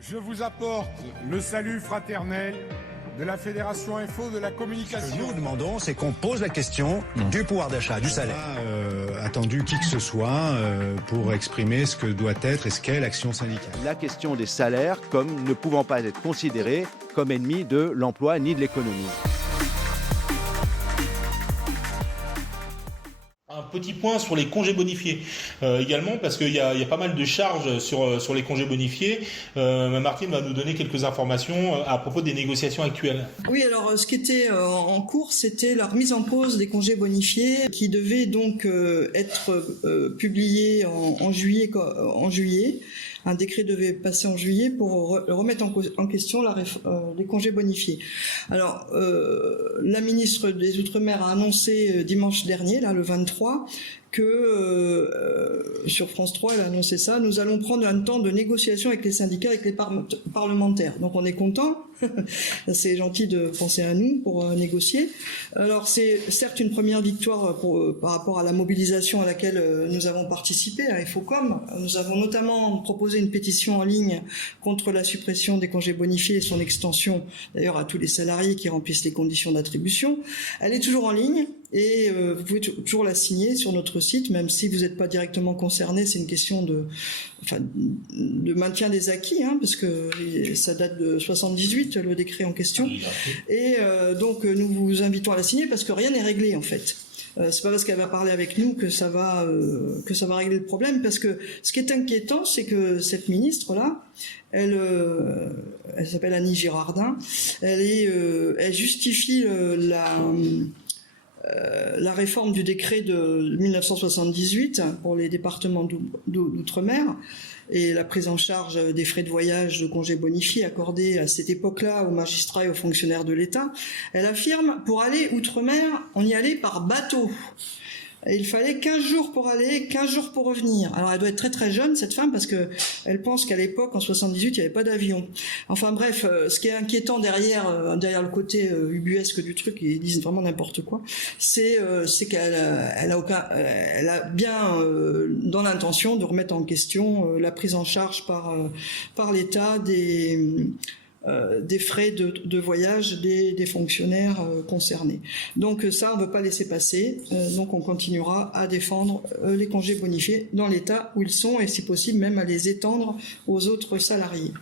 Je vous apporte le salut fraternel de la Fédération Info de la Communication. Ce que nous demandons, c'est qu'on pose la question du pouvoir d'achat, du salaire. On n'a pas attendu qui que ce soit pour exprimer ce que doit être et ce qu'est l'action syndicale. La question des salaires comme ne pouvant pas être considérée comme ennemie de l'emploi ni de l'économie. Un petit point sur les congés bonifiés également, parce qu'il y a pas mal de charges sur les congés bonifiés. Martine va nous donner quelques informations à propos des négociations actuelles. Oui, alors ce qui était en cours, c'était la remise en cause des congés bonifiés qui devait donc être publié en juillet. Un décret devait passer en juillet pour remettre en question les congés bonifiés. Alors, la ministre des Outre-mer a annoncé dimanche dernier, là, le 23, que sur France 3, elle a annoncé ça, nous allons prendre un temps de négociation avec les syndicats, avec les parlementaires. Donc on est content, c'est gentil de penser à nous pour négocier. Alors c'est certes une première victoire par rapport à la mobilisation à laquelle nous avons participé à Infocom. Nous avons notamment proposé une pétition en ligne contre la suppression des congés bonifiés et son extension d'ailleurs à tous les salariés qui remplissent les conditions d'attribution. Elle est toujours en ligne. Et vous pouvez toujours la signer sur notre site, même si vous n'êtes pas directement concerné. C'est une question de maintien des acquis, parce que ça date de 78, le décret en question. Et donc nous vous invitons à la signer parce que rien n'est réglé en fait. C'est pas parce qu'elle va parler avec nous que ça va régler le problème, parce que ce qui est inquiétant, c'est que cette ministre-là, elle s'appelle Annie Girardin, elle justifie la réforme du décret de 1978 pour les départements d'outre-mer et la prise en charge des frais de voyage de congés bonifiés accordés à cette époque-là aux magistrats et aux fonctionnaires de l'État. Elle affirme, pour aller outre-mer, on y allait par bateau. Et il fallait 15 jours pour aller, 15 jours pour revenir. Alors elle doit être très très jeune cette femme, parce que elle pense qu'à l'époque, en 78, il n'y avait pas d'avion. Enfin bref, ce qui est inquiétant derrière le côté ubuesque du truc, ils disent vraiment n'importe quoi, c'est qu'elle a bien dans l'intention de remettre en question la prise en charge par l'État des frais de voyage des fonctionnaires concernés. Donc ça, on ne veut pas laisser passer. Donc on continuera à défendre les congés bonifiés dans l'état où ils sont, et si possible même à les étendre aux autres salariés.